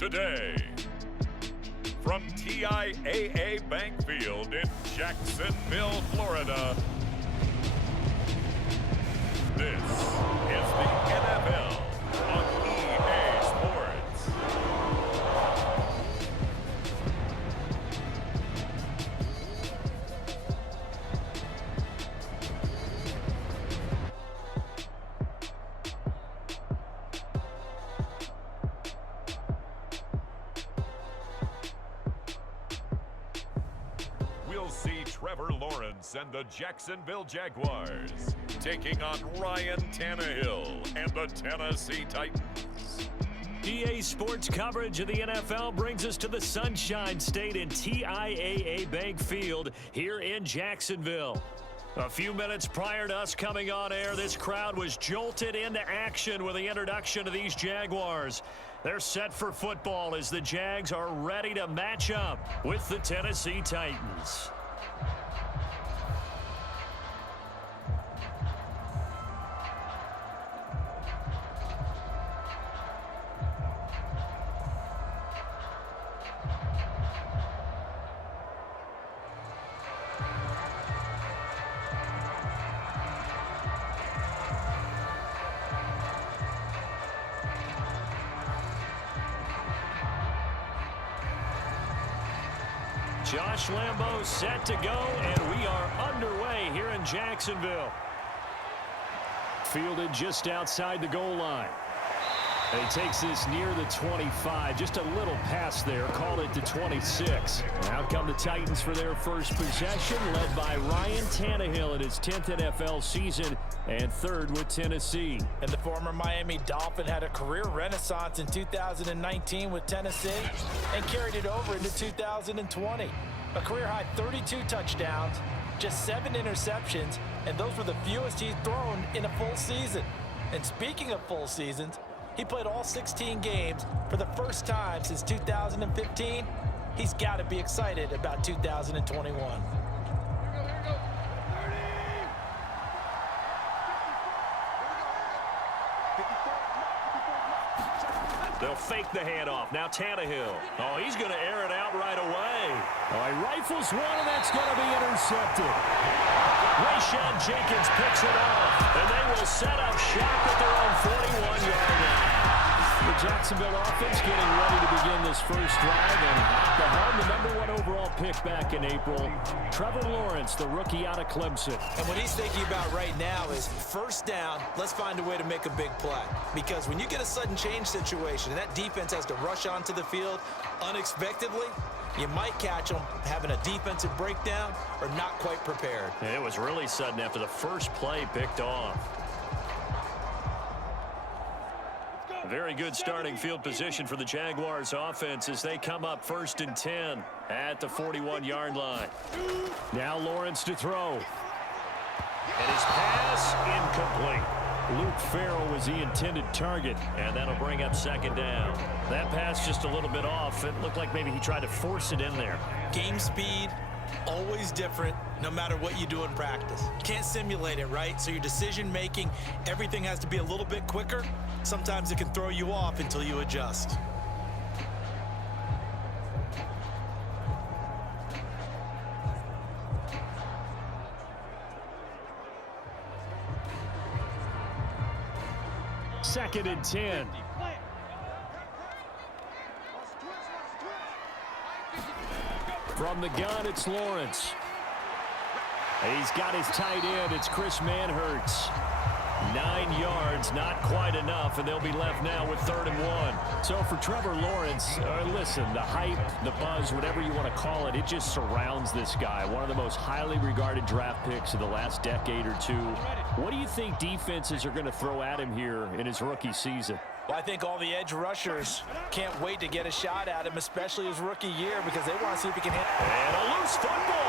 today. From TIAA Bank Field in Jacksonville, Florida, this is the NFL on EA Sports. We'll see Trevor Lawrence and the Jacksonville Jaguars taking on Ryan Tannehill and the Tennessee Titans. EA Sports coverage of the NFL brings us to the Sunshine State in TIAA Bank Field here in Jacksonville. A few minutes prior to us coming on air, this crowd was jolted into action with the introduction of these Jaguars. They're set for football as the Jags are ready to match up with the Tennessee Titans. Josh Lambeau set to go, and we are underway here in Jacksonville. Fielded just outside the goal line. And he takes this near the 25, just a little pass there, called it to 26. Now come the Titans for their first possession, led by Ryan Tannehill in his 10th NFL season and third with Tennessee. And the former Miami Dolphin had a career renaissance in 2019 with Tennessee and carried it over into 2020. A career-high 32 touchdowns, just 7 interceptions, and those were the fewest he's thrown in a full season. And speaking of full seasons, he played all 16 games for the first time since 2015. He's got to be excited about 2021. They'll fake the handoff. Now Tannehill. Oh, he's going to air it out right away. Oh, he rifles one, and that's going to be intercepted. Rayshon Jenkins picks it off, and they will set up shop at their own 41-yard line. The Jacksonville offense getting ready to begin this first drive, and at the helm, the #1 overall pick back in April, Trevor Lawrence, the rookie out of Clemson. And what he's thinking about right now is first down, let's find a way to make a big play. Because when you get a sudden change situation and that defense has to rush onto the field unexpectedly, you might catch them having a defensive breakdown or not quite prepared. And it was really sudden after the first play picked off. Very good starting field position for the Jaguars offense as they come up 1st and 10 at the 41-yard line. Now Lawrence to throw. And his pass incomplete. Luke Farrell was the intended target, and that'll bring up 2nd down. That pass just a little bit off. It looked like maybe he tried to force it in there. Game speed, always different, no matter what you do in practice. You can't simulate it, right? So your decision-making, everything has to be a little bit quicker. Sometimes it can throw you off until you adjust. Second and 10. From the gun, it's Lawrence. And he's got his tight end. It's Chris Manhertz. 9 yards, not quite enough, and they'll be left now with 3rd and 1. So for Trevor Lawrence, listen, the hype, the buzz, whatever you want to call it, it just surrounds this guy. One of the most highly regarded draft picks of the last decade or two. What do you think defenses are going to throw at him here in his rookie season? Well, I think all the edge rushers can't wait to get a shot at him, especially his rookie year, because they want to see if he can hit. And a loose football.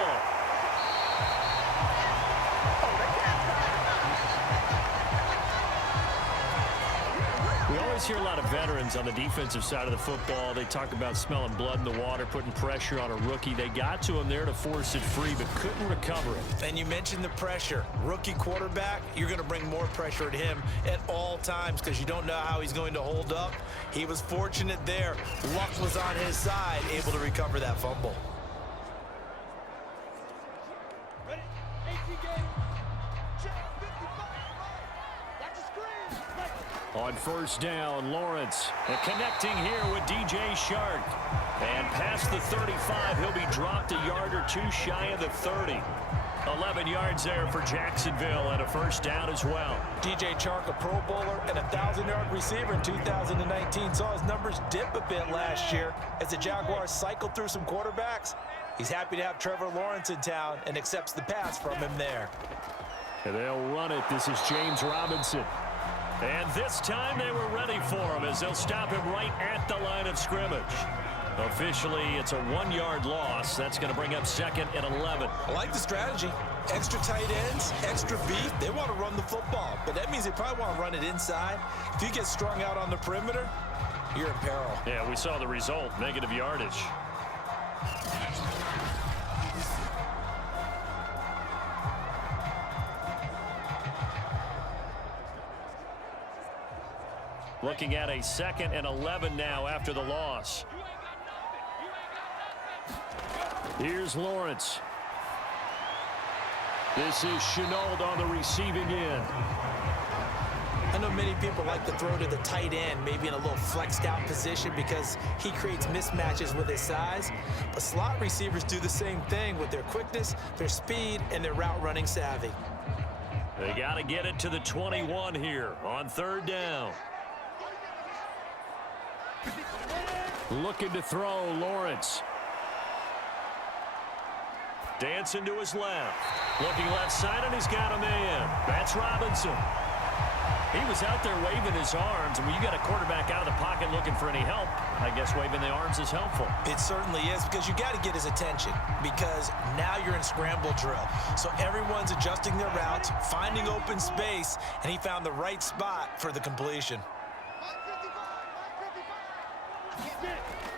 always hear a lot of veterans on the defensive side of the football. They talk about smelling blood in the water, putting pressure on a rookie. They got to him there to force it free, but couldn't recover it. And you mentioned the pressure. Rookie quarterback, you're going to bring more pressure at him at all times because you don't know how he's going to hold up. He was fortunate there. Luck was on his side, able to recover that fumble. On first down, Lawrence connecting here with DJ Shark. And past the 35, he'll be dropped a yard or two shy of the 30. 11 yards there for Jacksonville and a first down as well. DJ Chark, a Pro Bowler and a 1,000-yard receiver in 2019, saw his numbers dip a bit last year as the Jaguars cycled through some quarterbacks. He's happy to have Trevor Lawrence in town and accepts the pass from him there. And they'll run it. This is James Robinson. And this time they were ready for him as they'll stop him right at the line of scrimmage. Officially, it's a 1-yard loss. That's going to bring up 2nd and 11. I like the strategy. Extra tight ends, extra beef. They want to run the football, but that means they probably want to run it inside. If you get strung out on the perimeter, you're in peril. Yeah, we saw the result, negative yardage. Looking at a 2nd and 11 now after the loss. Here's Lawrence. This is Chenault on the receiving end. I know many people like to throw to the tight end, maybe in a little flexed out position because he creates mismatches with his size. But slot receivers do the same thing with their quickness, their speed, and their route running savvy. They got to get it to the 21 here on 3rd down. Looking to throw, Lawrence. Dancing to his left. Looking left side, and he's got a man. That's Robinson. He was out there waving his arms, and when you got a quarterback out of the pocket looking for any help, I guess waving the arms is helpful. It certainly is, because you got to get his attention, because now you're in scramble drill. So everyone's adjusting their routes, finding open space, and he found the right spot for the completion.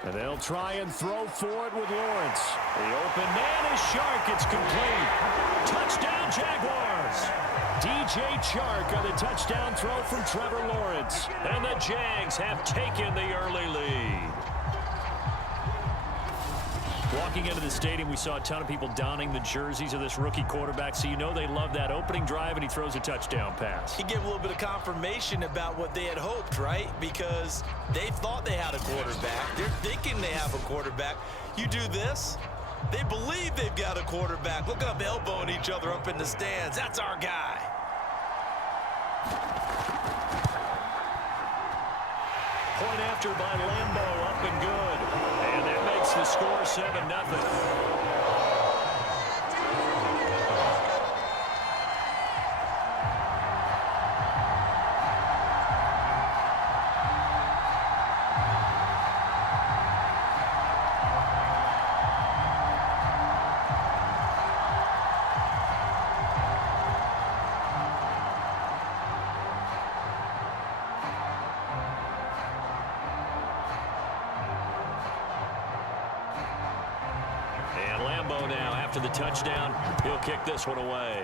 And they'll try and throw for it with Lawrence. The open man is Shark. It's complete. Touchdown, Jaguars. DJ Chark on the touchdown throw from Trevor Lawrence. And the Jags have taken the early lead. Walking into the stadium, we saw a ton of people donning the jerseys of this rookie quarterback, so you know they love that opening drive, and he throws a touchdown pass. He gave a little bit of confirmation about what they had hoped, right? Because they thought they had a quarterback. They're thinking they have a quarterback. You do this, they believe they've got a quarterback. Look at them elbowing each other up in the stands. That's our guy. Point after by Lambeau, up and good. And that makes the score 7-0. Now after the touchdown, he'll kick this one away.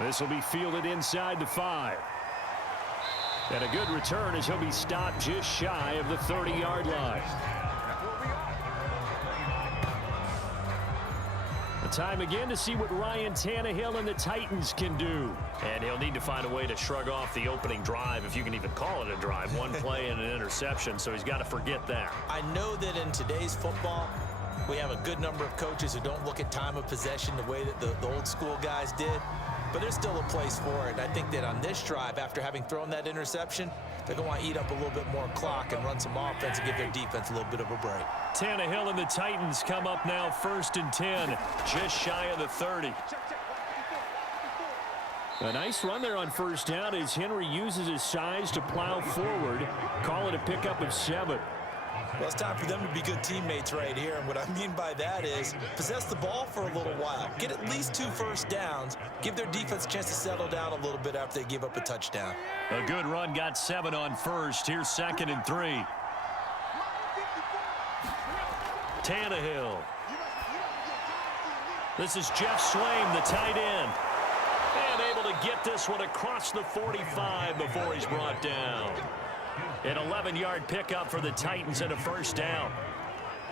This will be fielded inside the 5. And a good return as he'll be stopped just shy of the 30-yard line. The time again to see what Ryan Tannehill and the Titans can do. And he'll need to find a way to shrug off the opening drive, if you can even call it a drive. One play and an interception, so he's got to forget that. I know that in today's football, we have a good number of coaches who don't look at time of possession the way that the old school guys did. But there's still a place for it. And I think that on this drive, after having thrown that interception, they're going to want to eat up a little bit more clock and run some offense and give their defense a little bit of a break. Tannehill and the Titans come up now 1st and 10, just shy of the 30. A nice run there on first down as Henry uses his size to plow forward. Call it a pickup of 7. Well, it's time for them to be good teammates right here. And what I mean by that is possess the ball for a little while. Get at least 2 first downs. Give their defense a chance to settle down a little bit after they give up a touchdown. A good run got 7 on first. Here's 2nd and 3. Tannehill. This is Jeff Swaim, the tight end. And able to get this one across the 45 before he's brought down. An 11-yard pickup for the Titans and a first down.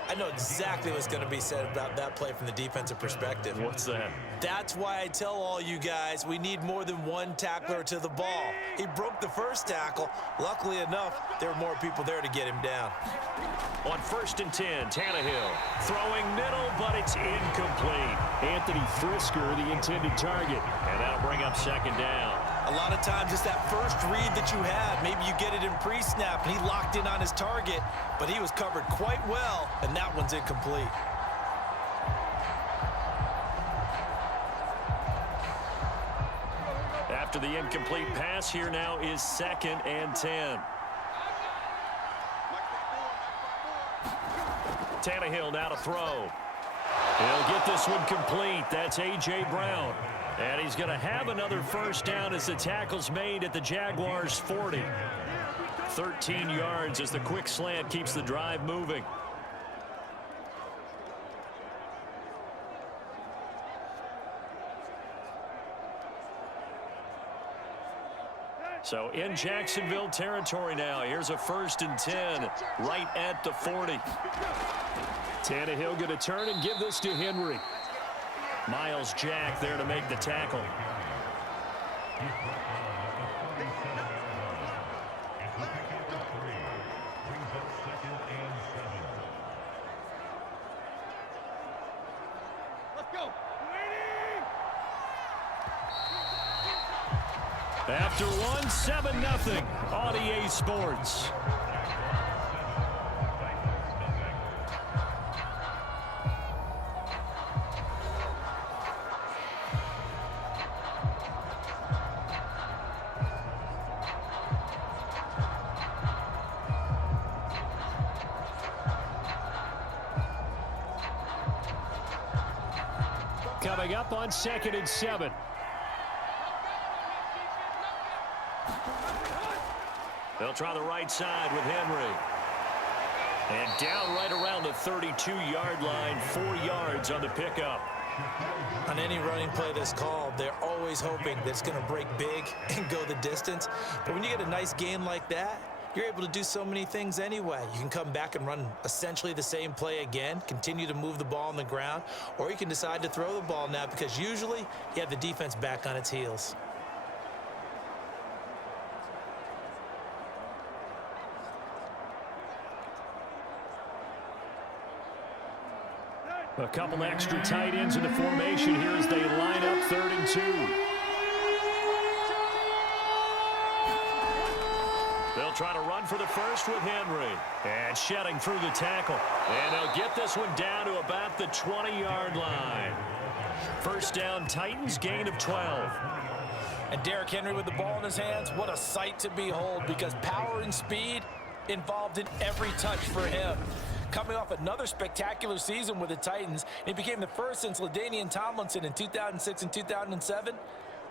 I know exactly what's going to be said about that play from the defensive perspective. What's that? That's why I tell all you guys we need more than one tackler to the ball. He broke the first tackle. Luckily enough, there were more people there to get him down. On 1st and 10, Tannehill throwing middle, but it's incomplete. Anthony Frisker, the intended target, and that'll bring up 2nd down. A lot of times it's that first read that you have. Maybe you get it in pre-snap, and he locked in on his target, but he was covered quite well, and that one's incomplete. After the incomplete pass, here now is 2nd and 10. Tannehill now to throw. He'll get this one complete. That's A.J. Brown. And he's going to have another first down as the tackle's made at the Jaguars' 40. 13 yards as the quick slant keeps the drive moving. So in Jacksonville territory now. Here's a 1st and 10 right at the 40. Tannehill going to turn and give this to Henry. Miles Jack there to make the tackle. Let's go. After one, 7-0 on EA Sports. Coming up on 2nd and 7. They'll try the right side with Henry. And down right around the 32-yard line, 4 yards on the pickup. On any running play that's called, they're always hoping that it's going to break big and go the distance. But when you get a nice gain like that, you're able to do so many things anyway. You can come back and run essentially the same play again, continue to move the ball on the ground, or you can decide to throw the ball now because usually you have the defense back on its heels. A couple extra tight ends in the formation here as they line up 3rd and 2. They'll try to run for the first with Henry. And shedding through the tackle. And they'll get this one down to about the 20-yard line. First down, Titans, gain of 12. And Derrick Henry with the ball in his hands, what a sight to behold because power and speed involved in every touch for him. Coming off another spectacular season with the Titans, he became the first since LaDainian Tomlinson in 2006 and 2007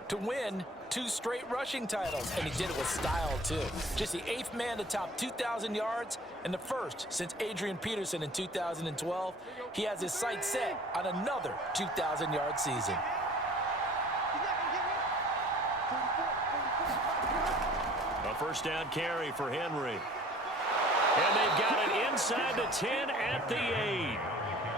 to win 2 straight rushing titles, and he did it with style too. Just the 8th man to top 2,000 yards and the first since Adrian Peterson in 2012. He has his sights set on another 2,000-yard season. A first down carry for Henry. And they've got it inside the 10 at the 8.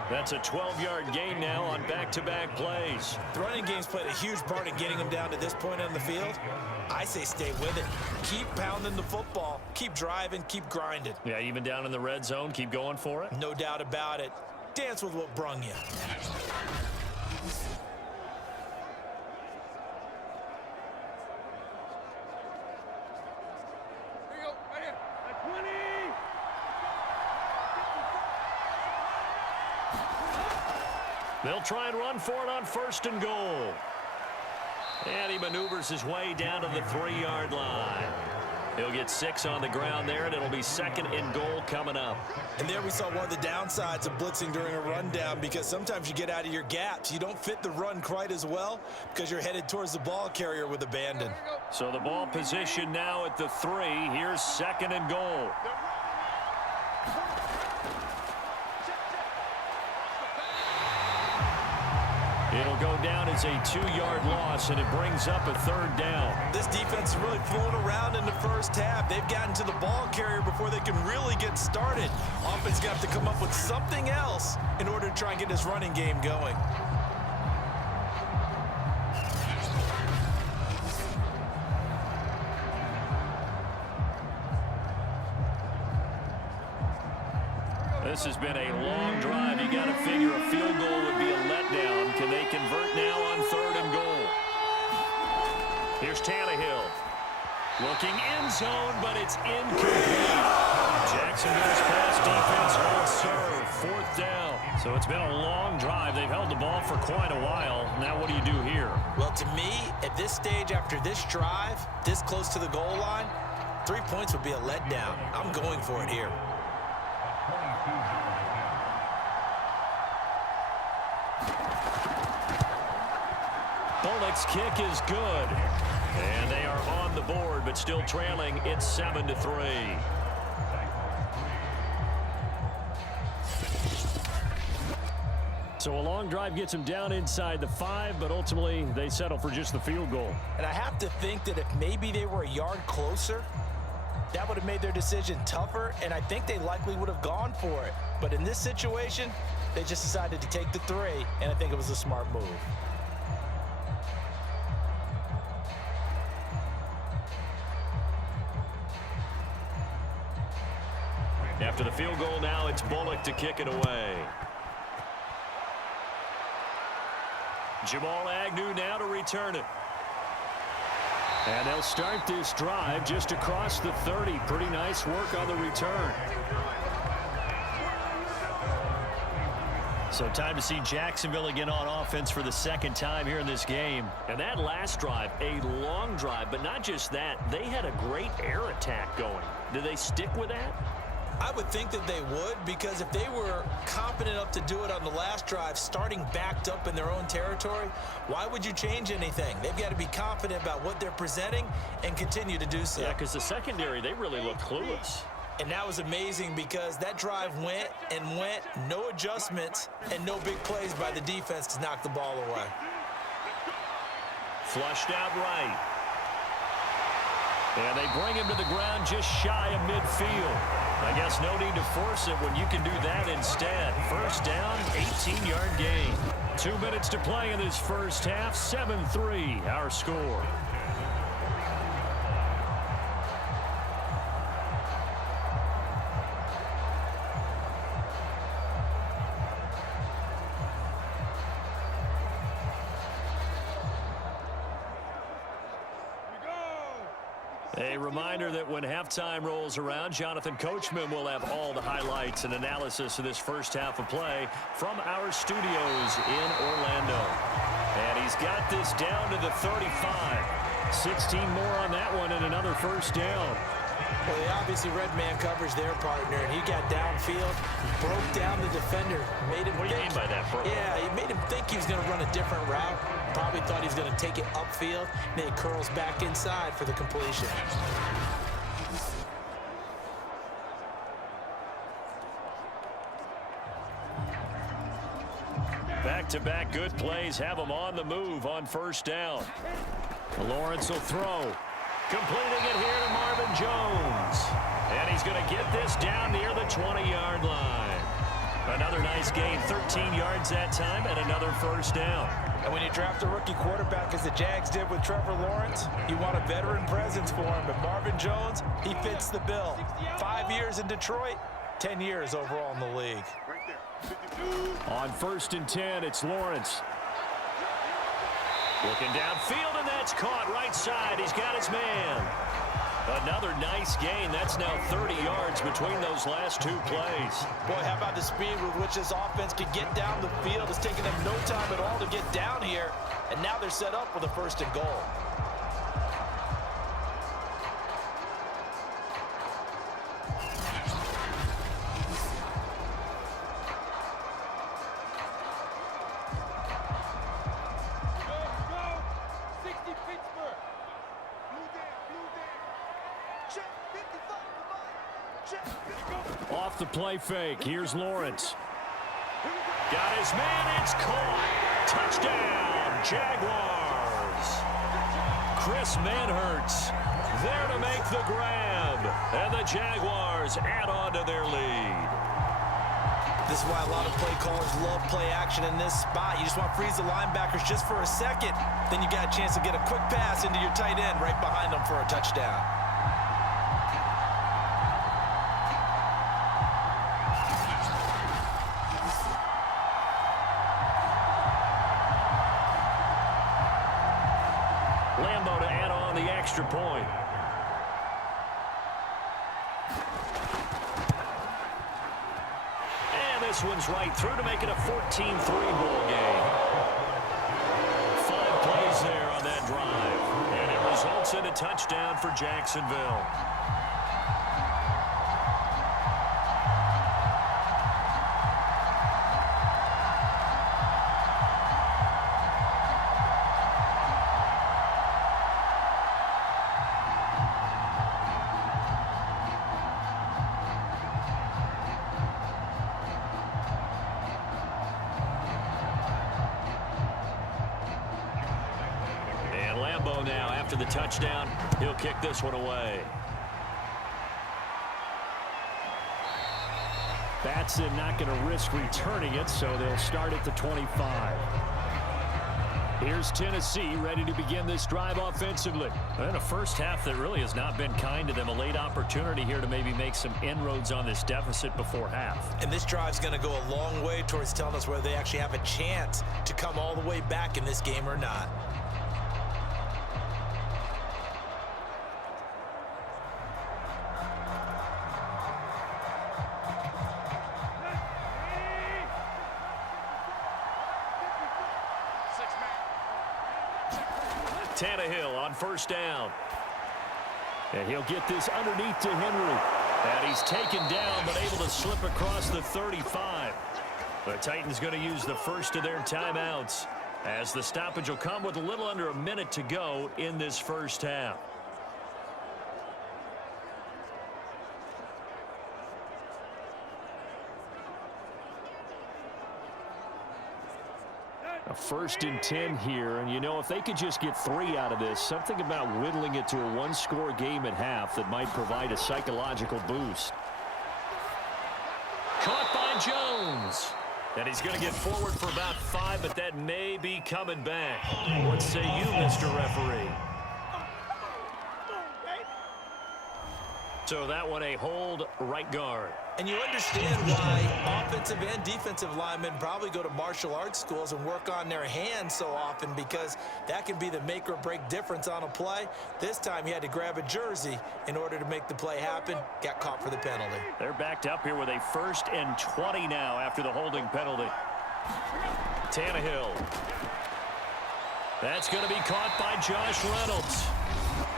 That's a 12-yard gain now on back-to-back plays. The running game's played a huge part in getting him down to this point on the field. I say stay with it. Keep pounding the football. Keep driving. Keep grinding. Yeah, even down in the red zone, keep going for it. No doubt about it. Dance with what brung you. They'll try and run for it on 1st and goal. And he maneuvers his way down to the 3-yard line. He'll get 6 on the ground there, and it'll be 2nd and goal coming up. And there we saw one of the downsides of blitzing during a rundown, because sometimes you get out of your gaps. You don't fit the run quite as well because you're headed towards the ball carrier with abandon. So the ball position now at the 3. Here's 2nd and goal. It'll go down as a 2-yard loss, and it brings up a 3rd down. This defense is really flown around in the first half. They've gotten to the ball carrier before they can really get started. Offense got to come up with something else in order to try and get this running game going. This has been a long drive. You got to figure a field goal would be a letdown. Can they convert now on 3rd and goal? Here's Tannehill. Looking end zone, but it's incomplete. Jacksonville's pass defense holds serve. 4th down. So it's been a long drive. They've held the ball for quite a while. Now what do you do here? Well, to me, at this stage after this drive, this close to the goal line, 3 points would be a letdown. I'm going for it here. Bullock's kick is good. And they are on the board, but still trailing. It's 7-3. So a long drive gets them down inside the 5, but ultimately they settle for just the field goal. And I have to think that if maybe they were a yard closer, that would have made their decision tougher, and I think they likely would have gone for it. But in this situation, they just decided to take the 3, and I think it was a smart move. After the field goal now, it's Bullock to kick it away. Jamal Agnew now to return it. And they'll start this drive just across the 30. Pretty nice work on the return. So time to see Jacksonville again on offense for the 2nd time here in this game. And that last drive, a long drive, but not just that. They had a great air attack going. Do they stick with that? I would think that they would, because if they were confident enough to do it on the last drive, starting backed up in their own territory, why would you change anything? They've got to be confident about what they're presenting and continue to do so. Yeah, because the secondary, they really looked clueless. And that was amazing, because that drive went and went, no adjustments, and no big plays by the defense to knock the ball away. Flushed out right. And they bring him to the ground just shy of midfield. I guess no need to force it when you can do that instead. 1st down, 18-yard gain. 2 minutes to play in this first half. 7-3, our score. A reminder that when halftime rolls around, Jonathan Coachman will have all the highlights and analysis of this first half of play from our studios in Orlando. And he's got this down to the 35. 16 more on that one and another 1st down. Well, they obviously red man coverage their partner, and he got downfield, broke down the defender, made him What do you mean by that, bro? Yeah, he made him think he was going to run a different route. Probably thought he was going to take it upfield, and then he curls back inside for the completion. Back-to-back good plays have them on the move on 1st down. Lawrence will throw. Completing it here to Marvin Jones. And he's going to get this down near the 20-yard line. Another nice gain, 13 yards that time, and another 1st down. And when you draft a rookie quarterback, as the Jags did with Trevor Lawrence, you want a veteran presence for him. But Marvin Jones, he fits the bill. 5 years in Detroit, 10 years overall in the league. On 1st and 10, it's Lawrence. Looking downfield, and that's caught right side. He's got his man. Another nice gain. That's now 30 yards between those last 2 plays. Boy, how about the speed with which this offense can get down the field? It's taken them no time at all to get down here, and now they're set up with a 1st and goal. Off the play fake. Here's Lawrence. Got his man. It's caught. Touchdown, Jaguars. Chris Manhertz there to make the grab. And the Jaguars add on to their lead. This is why a lot of play callers love play action in this spot. You just want to freeze the linebackers just for a second. Then you got a chance to get a quick pass into your tight end right behind them for a touchdown. Lambo to add on the extra point. This one's right through to make it a 14-3 ball game. 5 plays there on that drive. And it results in a touchdown for Jacksonville. Now after the touchdown, he'll kick this one away. Batson not going to risk returning it, so they'll start at the 25. Here's Tennessee ready to begin this drive offensively. And a first half that really has not been kind to them. A late opportunity here to maybe make some inroads on this deficit before half. And this drive's going to go a long way towards telling us whether they actually have a chance to come all the way back in this game or not. Tannehill on first down. And he'll get this underneath to Henry. And he's taken down, but able to slip across the 35. The Titans going to use the first of their timeouts, as the stoppage will come with a little under a minute to go in this first half. A 1st and 10 here, and you know, if they could just get 3 out of this, something about whittling it to a one-score game at half that might provide a psychological boost. Caught by Jones. And he's going to get forward for about 5, but that may be coming back. What say you, Mr. Referee? So that one a hold, right guard. And you understand why offensive and defensive linemen probably go to martial arts schools and work on their hands so often, because that can be the make or break difference on a play. This time he had to grab a jersey in order to make the play happen. Got caught for the penalty. They're backed up here with a 1st and 20 now after the holding penalty. Tannehill. That's going to be caught by Josh Reynolds.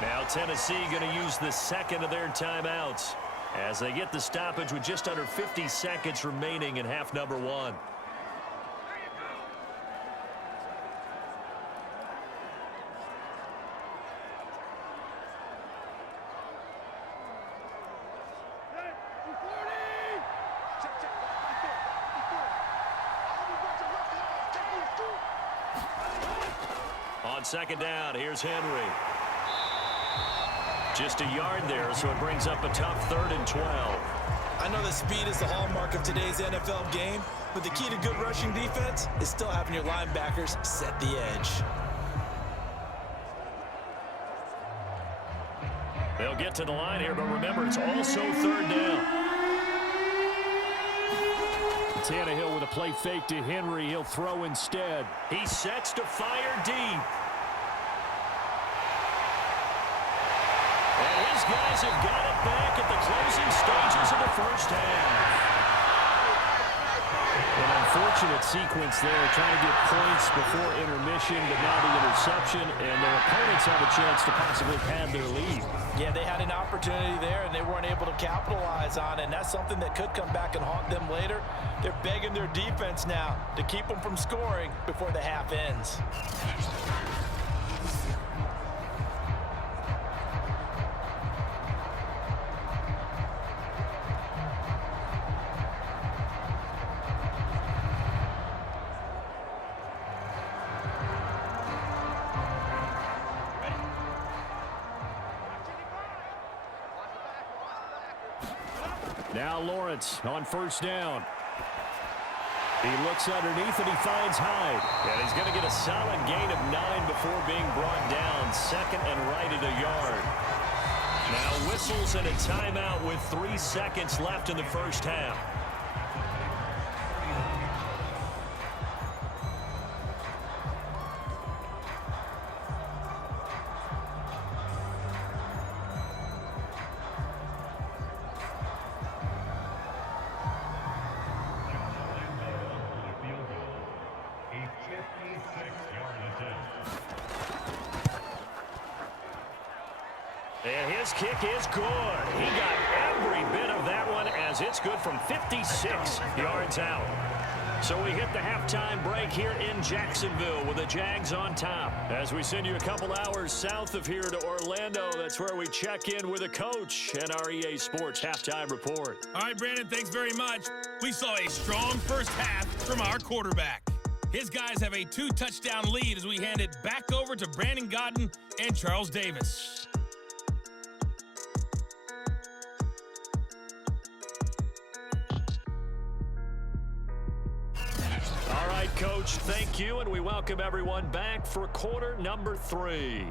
Now Tennessee going to use the second of their timeouts as they get the stoppage with just under 50 seconds remaining in half number 1. On second down, here's Henry. Just a yard there, so it brings up a tough 3rd and 12. I know that speed is the hallmark of today's NFL game, but the key to good rushing defense is still having your linebackers set the edge. They'll get to the line here, but remember, it's also 3rd down. Tannehill with a play fake to Henry. He'll throw instead. He sets to fire deep. And his guys have got it back at the closing stages of the first half. An unfortunate sequence there, trying to get points before intermission, but now the interception, and their opponents have a chance to possibly pad their lead. Yeah, they had an opportunity there, and they weren't able to capitalize on it, and that's something that could come back and haunt them later. They're begging their defense now to keep them from scoring before the half ends. Now Lawrence on first down. He looks underneath and he finds Hyde. And he's going to get a solid gain of 9 before being brought down. Second and right at a yard. Now whistles and a timeout with 3 seconds left in the first half. And his kick is good. He got every bit of that one as it's good from 56 yards out. So we hit the halftime break here in Jacksonville with the Jags on top. As we send you a couple hours south of here to Orlando, that's where we check in with the coach and our EA Sports halftime report. All right, Brandon, thanks very much. We saw a strong first half from our quarterback. His guys have a 2-touchdown lead as we hand it back over to Brandon Godden and Charles Davis. All right, Coach, thank you, and we welcome everyone back for quarter number 3.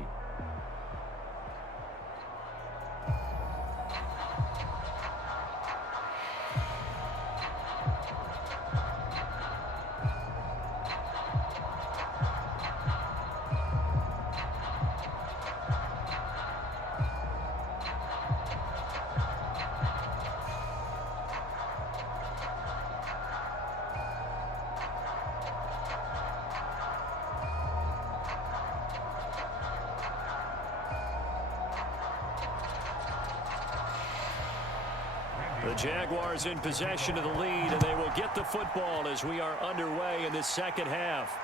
The Jaguars in possession of the lead, and they will get the football as we are underway in this second half.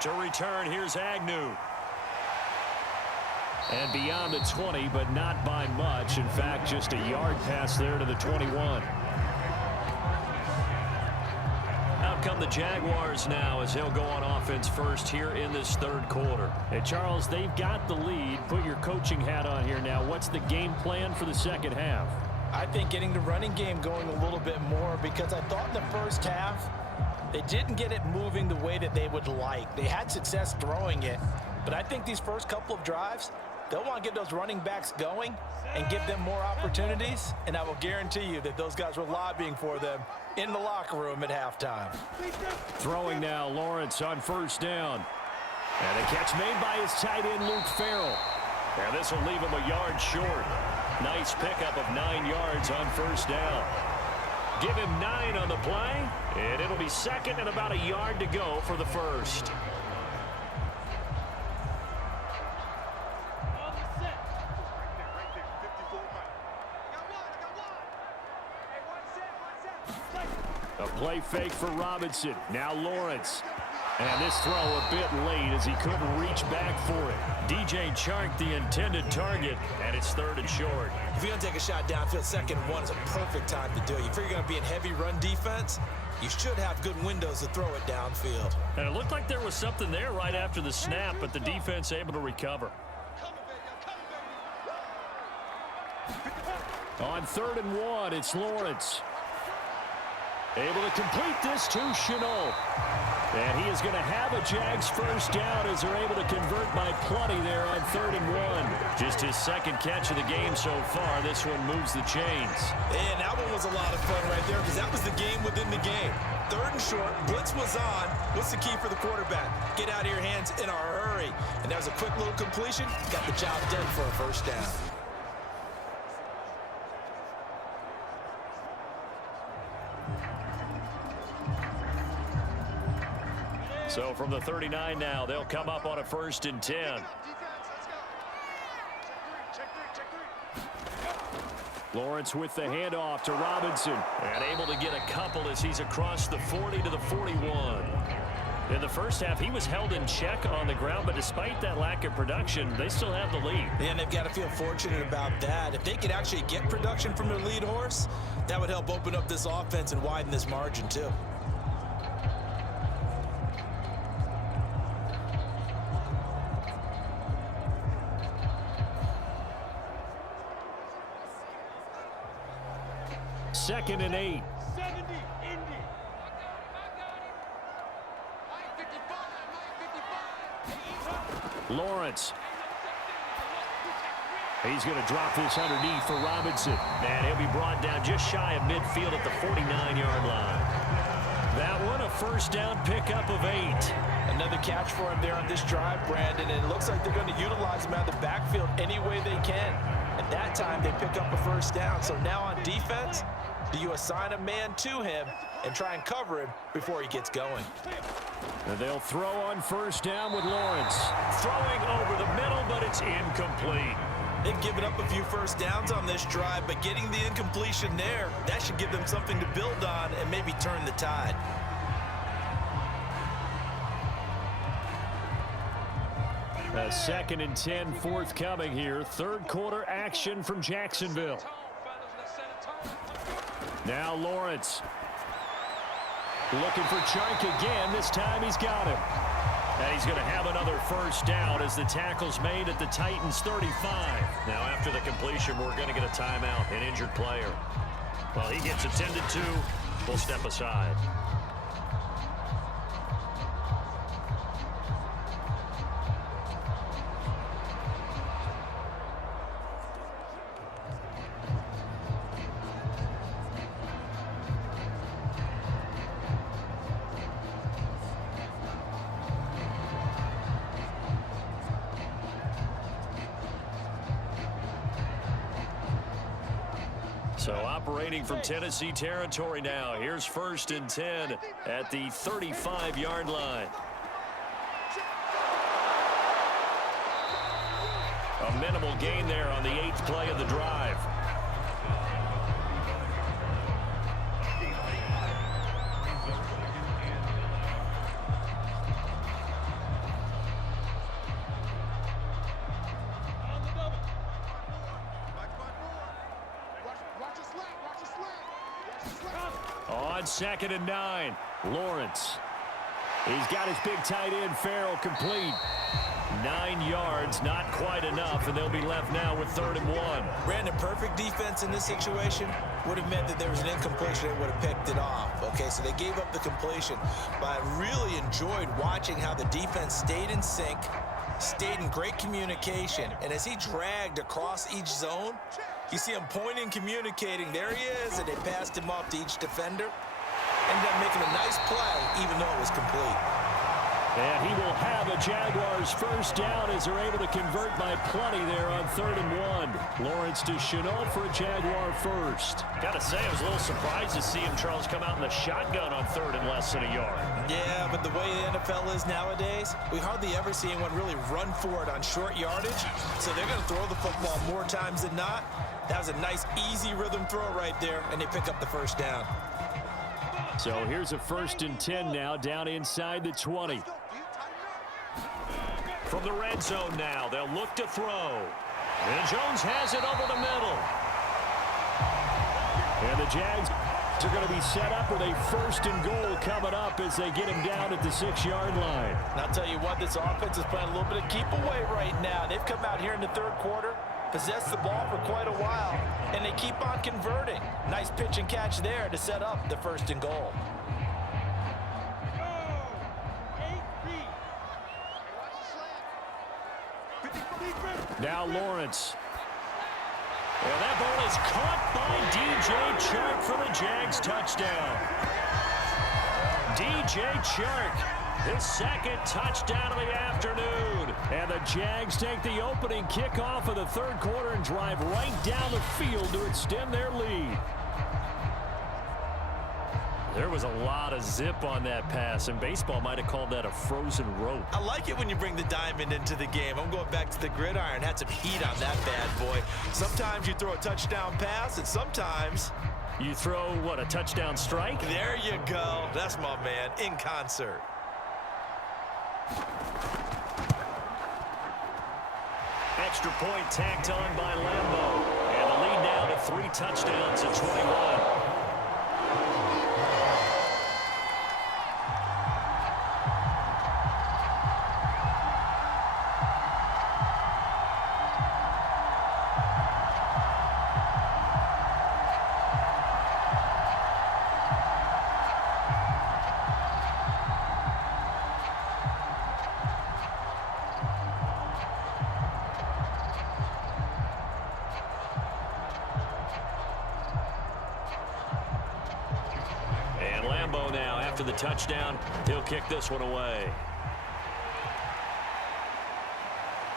To return, here's Agnew. And beyond the 20, but not by much. In fact, just a yard pass there to the 21. Out come the Jaguars now as they'll go on offense first here in this third quarter. Hey, Charles, they've got the lead. Put your coaching hat on here now. What's the game plan for the second half? I think getting the running game going a little bit more, because I thought in the first half they didn't get it moving the way that they would like. They had success throwing it, but I think these first couple of drives, they'll want to get those running backs going and give them more opportunities, and I will guarantee you that those guys were lobbying for them in the locker room at halftime. Throwing now, Lawrence on first down. And a catch made by his tight end, Luke Farrell. And this will leave him a yard short. Nice pickup of 9 yards on first down. Give him 9 on the play, and it'll be second and about a yard to go for the first. A play fake for Robinson. Now Lawrence. And this throw a bit late as he couldn't reach back for it. DJ Chark, the intended target, and it's third and short. If you're going to take a shot downfield, 2nd and 1 is a perfect time to do it. If you're going to be in heavy run defense, you should have good windows to throw it downfield. And it looked like there was something there right after the snap, but the defense able to recover. On 3rd and 1, it's Lawrence. Able to complete this to Chenault. And he is going to have a Jags first down as they're able to convert by plenty there on 3rd and 1. Just his second catch of the game so far. This one moves the chains. And that one was a lot of fun right there, because that was the game within the game. 3rd and short, blitz was on. What's the key for the quarterback? Get out of your hands in a hurry. And that was a quick little completion. Got the job done for a first down. So from the 39 now, they'll come up on a 1st and 10. Lawrence with the handoff to Robinson. And able to get a couple as he's across the 40 to the 41. In the first half, he was held in check on the ground, but despite that lack of production, they still have the lead. And they've got to feel fortunate about that. If they could actually get production from their lead horse, that would help open up this offense and widen this margin too. 2nd and 8. Lawrence. He's going to drop this underneath for Robinson. And he'll be brought down just shy of midfield at the 49-yard line. That one, a first down pickup of 8. Another catch for him there on this drive, Brandon, and it looks like they're going to utilize him out of the backfield any way they can. At that time, they pick up a first down. So now on defense, do you assign a man to him and try and cover him before he gets going? And they'll throw on first down with Lawrence. Throwing over the middle, but it's incomplete. They've given up a few first downs on this drive, but getting the incompletion there, that should give them something to build on and maybe turn the tide. A 2nd and 10 forthcoming here. Third quarter action from Jacksonville. Now Lawrence. Looking for Chark again. This time he's got him. And he's going to have another first down as the tackle's made at the Titans' 35. Now after the completion, we're going to get a timeout, an injured player. Well, he gets attended to. We'll step aside. So operating from Tennessee territory now. Here's 1st and 10 at the 35-yard line. A minimal gain there on the 8th play of the drive. On 2nd and 9, Lawrence. He's got his big tight end, Farrell, complete. 9 yards, not quite enough, and they'll be left now with 3rd and 1. Brandon, perfect defense in this situation would have meant that there was an incompletion. They would have picked it off. Okay, so they gave up the completion. But I really enjoyed watching how the defense stayed in sync, stayed in great communication, and as he dragged across each zone, you see him pointing, communicating. There he is, and they passed him off to each defender. Ended up making a nice play, even though it was complete. And he will have a Jaguars first down as they're able to convert by plenty there on 3rd and 1. Lawrence to Chenault for a Jaguar first. Got to say, I was a little surprised to see him, Charles, come out in the shotgun on 3rd and less than a yard. Yeah, but the way the NFL is nowadays, we hardly ever see anyone really run for it on short yardage. So they're going to throw the football more times than not. That was a nice, easy rhythm throw right there, and they pick up the first down. So here's a 1st and 10 now, down inside the 20. From the red zone now, they'll look to throw. And Jones has it over the middle. And the Jags are going to be set up with a 1st and goal coming up as they get him down at the 6-yard line. And I'll tell you what, this offense is playing a little bit of keep away right now. They've come out here in the 3rd quarter, possessed the ball for quite a while, and they keep on converting. Nice pitch and catch there to set up the 1st and goal. Now Lawrence. And that ball is caught by DJ Chark for the Jags touchdown. DJ Chark, his 2nd touchdown of the afternoon. And the Jags take the opening kickoff of the 3rd quarter and drive right down the field to extend their lead. There was a lot of zip on that pass, and baseball might have called that a frozen rope. I like it when you bring the diamond into the game. I'm going back to the gridiron. Had some heat on that bad boy. Sometimes you throw a touchdown pass, and sometimes you throw, what, a touchdown strike? There you go. That's my man, in concert. Extra point tacked on by Lambeau. And the lead now to 3 touchdowns at 21. go now. After the touchdown, he'll kick this one away.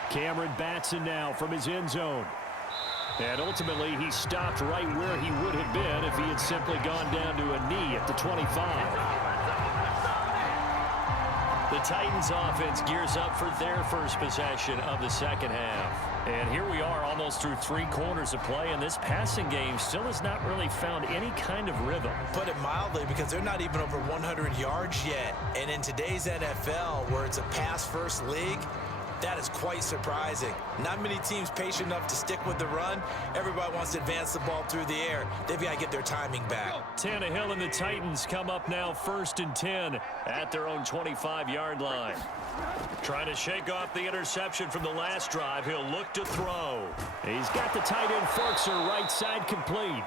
Cameron Batson now from his end zone. And ultimately, he stopped right where he would have been if he had simply gone down to a knee at the 25. The Titans offense gears up for their first possession of the second half. And here we are almost through 3 quarters of play, and this passing game still has not really found any kind of rhythm. Put it mildly, because they're not even over 100 yards yet. And in today's NFL, where it's a pass-first league, that is quite surprising. Not many teams patient enough to stick with the run. Everybody wants to advance the ball through the air. They've got to get their timing back. Tannehill and the Titans come up now 1st and 10 at their own 25-yard line. Trying to shake off the interception from the last drive. He'll look to throw. He's got the tight end Ferkser right side complete.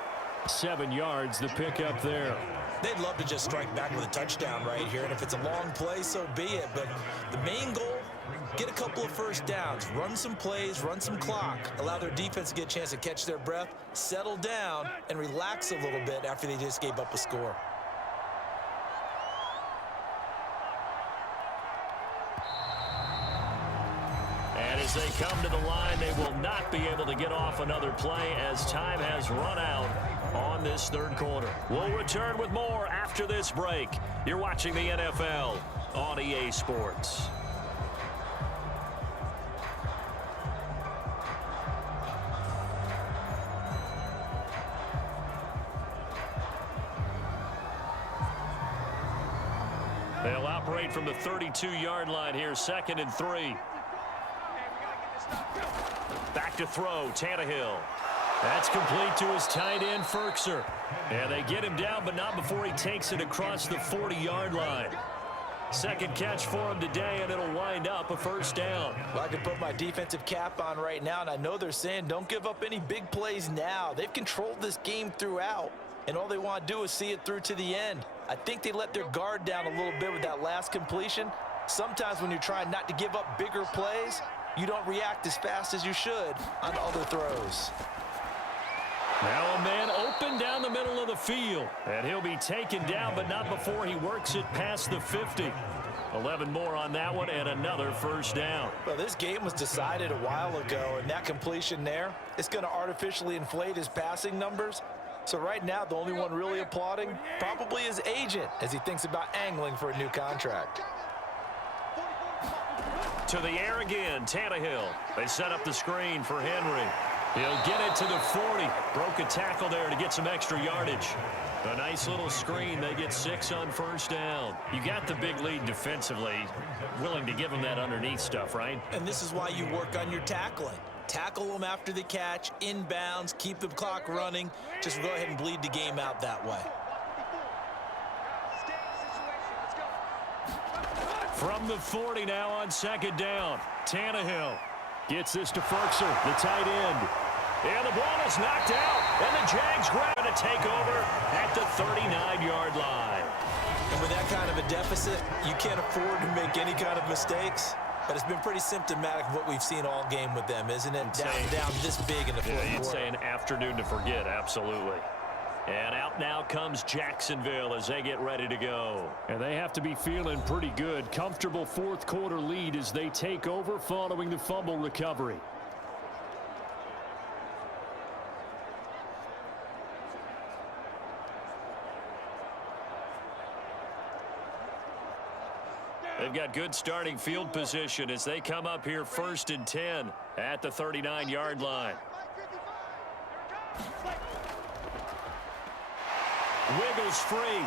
7 yards the pickup there. They'd love to just strike back with a touchdown right here, and if it's a long play, so be it. But the main goal, get a couple of first downs, run some plays, run some clock, allow their defense to get a chance to catch their breath, settle down, and relax a little bit after they just gave up a score. And as they come to the line, they will not be able to get off another play as time has run out on this 3rd quarter. We'll return with more after this break. You're watching the NFL on EA Sports. They'll operate from the 32-yard line here, 2nd and 3. Back to throw, Tannehill. That's complete to his tight end, Ferkser. And they get him down, but not before he takes it across the 40-yard line. 2nd catch for him today, and it'll wind up a 1st down. Well, I can put my defensive cap on right now, and I know they're saying don't give up any big plays now. They've controlled this game throughout, and all they want to do is see it through to the end. I think they let their guard down a little bit with that last completion. Sometimes when you're trying not to give up bigger plays, you don't react as fast as you should on other throws. Now a man open down the middle of the field. And he'll be taken down, but not before he works it past the 50. 11 more on that one, and another 1st down. Well, this game was decided a while ago, and that completion there, it's going to artificially inflate his passing numbers. So right now, the only one really applauding probably his agent as he thinks about angling for a new contract. To the air again, Tannehill. They set up the screen for Henry. He'll get it to the 40. Broke a tackle there to get some extra yardage. A nice little screen. They get 6 on 1st down. You got the big lead defensively. Willing to give them that underneath stuff, right? And this is why you work on your tackling. Tackle them after the catch, inbounds, keep the clock running. Just go ahead and bleed the game out that way. From the 40 now on 2nd down. Tannehill gets this to Ferkser, the tight end. And the ball is knocked out. And the Jags grab to take over at the 39-yard line. And with that kind of a deficit, you can't afford to make any kind of mistakes. But it's been pretty symptomatic of what we've seen all game with them, isn't it? Down this big in the 4th quarter. You'd say an afternoon to forget, absolutely. And out now comes Jacksonville as they get ready to go. And they have to be feeling pretty good. Comfortable 4th quarter lead as they take over following the fumble recovery. They've got good starting field position as they come up here 1st and 10 at the 39-yard line. Wiggles free.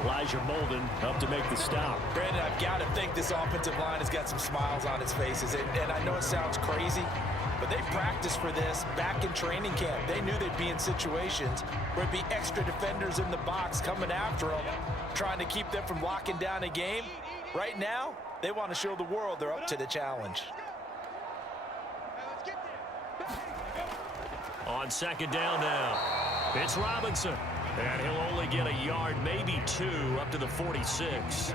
Elijah Molden up to make the stop. Brandon, I've got to think this offensive line has got some smiles on its faces. And I know it sounds crazy, but they practiced for this back in training camp. They knew they'd be in situations where it'd be extra defenders in the box coming after them, trying to keep them from locking down a game. Right now, they want to show the world they're up to the challenge. On 2nd down now, it's Robinson. And he'll only get a yard, maybe 2, up to the 46.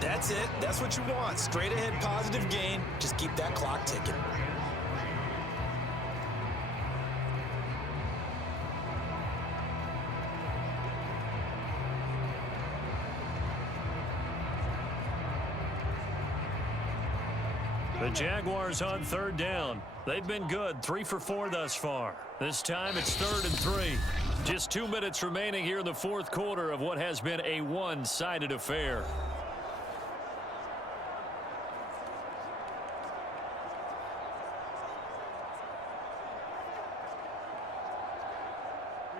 That's it. That's what you want. Straight ahead positive gain. Just keep that clock ticking. The Jaguars on third down. They've been good, 3 for 4 thus far. This time it's 3rd and 3. Just 2 minutes remaining here in the fourth quarter of what has been a one-sided affair.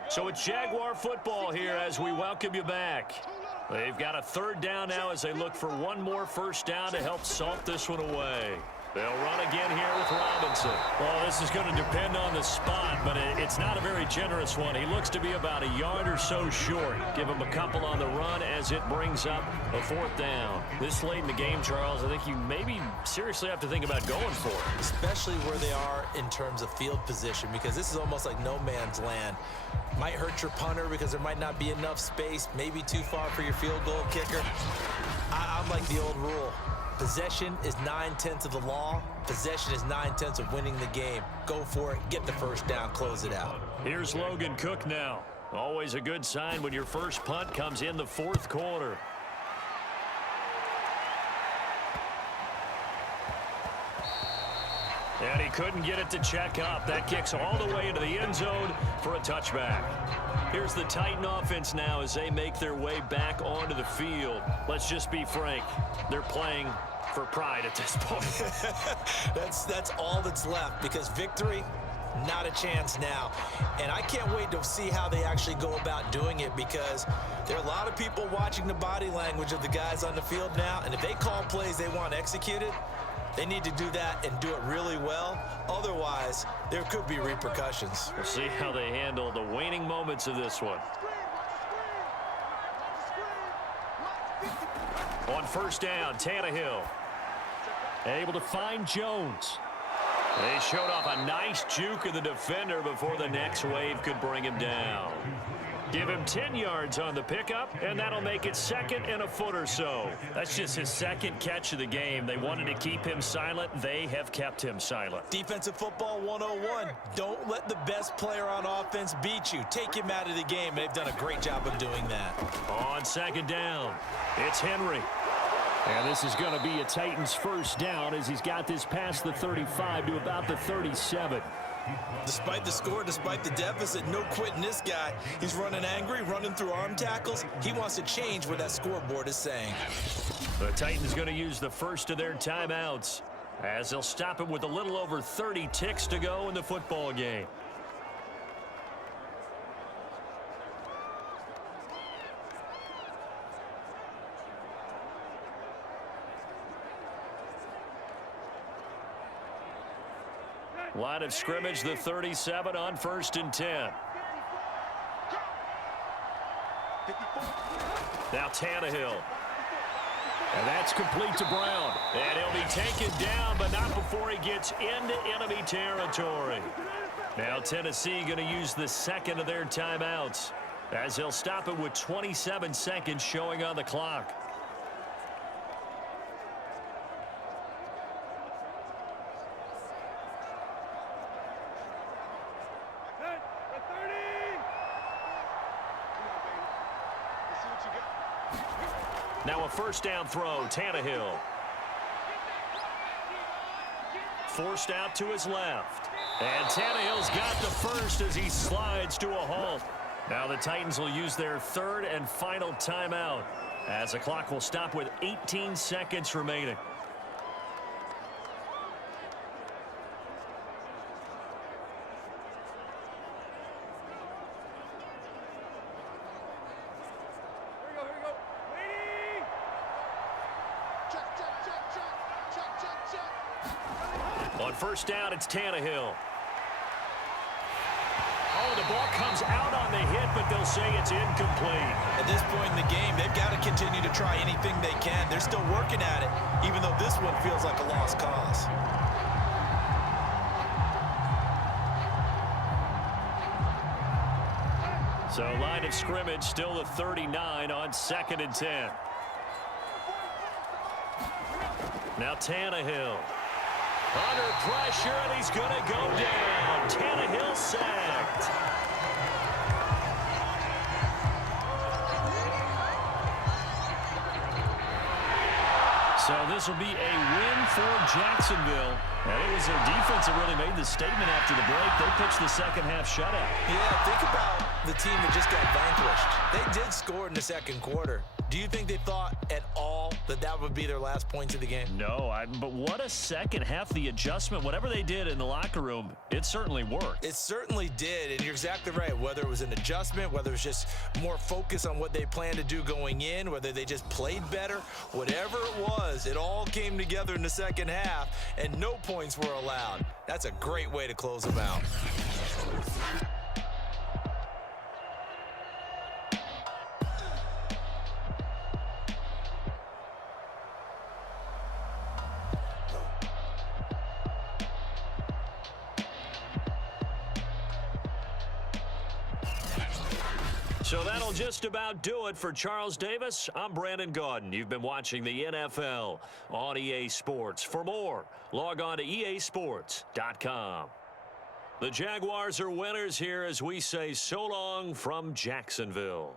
So it's Jaguar football here as we welcome you back. They've got a 3rd down now as they look for one more first down to help salt this one away. They'll run again here with Robinson. Well, this is going to depend on the spot, but it's not a very generous one. He looks to be about a yard or so short. Give him a couple on the run as it brings up a 4th down. This late in the game, Charles, I think you maybe seriously have to think about going for it. Especially where they are in terms of field position, because this is almost like no man's land. Might hurt your punter because there might not be enough space, maybe too far for your field goal kicker. I'm like the old rule. Possession is 9/10 of the law. Possession is 9/10 of winning the game. Go for it, get the first down, close it out. Here's Logan Cook now. Always a good sign when your first punt comes in the fourth quarter. And he couldn't get it to check up. That kicks all the way into the end zone for a touchback. Here's the Titan offense now as they make their way back onto the field. Let's just be frank. They're playing for pride at this point. That's all that's left, because victory, not a chance now. And I can't wait to see how they actually go about doing it, because there are a lot of people watching the body language of the guys on the field now, and if they call plays they want executed, they need to do that and do it really well. Otherwise, there could be repercussions. We'll see how they handle the waning moments of this one. On first down, Tannehill able to find Jones. They showed off a nice juke of the defender before the next wave could bring him down. Give him 10 yards on the pickup, and that'll make it 2nd and a foot or so. That's just his 2nd catch of the game. They wanted to keep him silent. They have kept him silent. Defensive football 101. Don't let the best player on offense beat you. Take him out of the game. They've done a great job of doing that. On 2nd down, it's Henry. And this is going to be a Titans first down as he's got this past the 35 to about the 37. Despite the score, despite the deficit, no quitting this guy. He's running angry, running through arm tackles. He wants to change what that scoreboard is saying. The Titans going to use the first of their timeouts as they'll stop him with a little over 30 ticks to go in the football game. Line of scrimmage, the 37 on 1st and 10. Now Tannehill. And that's complete to Brown. And he'll be taken down, but not before he gets into enemy territory. Now Tennessee going to use the 2nd of their timeouts as they'll stop it with 27 seconds showing on the clock. Now a first down throw, Tannehill. Forced out to his left. And Tannehill's got the first as he slides to a halt. Now the Titans will use their 3rd and final timeout as the clock will stop with 18 seconds remaining. On first down, it's Tannehill. Oh, the ball comes out on the hit, but they'll say it's incomplete. At this point in the game, they've got to continue to try anything they can. They're still working at it, even though this one feels like a lost cause. So line of scrimmage still the 39 on 2nd and 10. Now Tannehill. Under pressure, and he's going to go down. Tannehill sacked. So this will be a win for Jacksonville. And it was their defense that really made the statement after the break. They pitched the second half shutout. Yeah, think about the team that just got vanquished. They did score in the second quarter. Do you think they thought at all that that would be their last points of the game? No, but what a second half. The adjustment, whatever they did in the locker room, it certainly worked. It certainly did, and you're exactly right. Whether it was an adjustment, whether it was just more focus on what they planned to do going in, whether they just played better, whatever it was, it all came together in the second half, and no points were allowed. That's a great way to close them out. So that'll just about do it for Charles Davis. I'm Brandon Gaudin. You've been watching the NFL on EA Sports. For more, log on to easports.com. The Jaguars are winners here as we say so long from Jacksonville.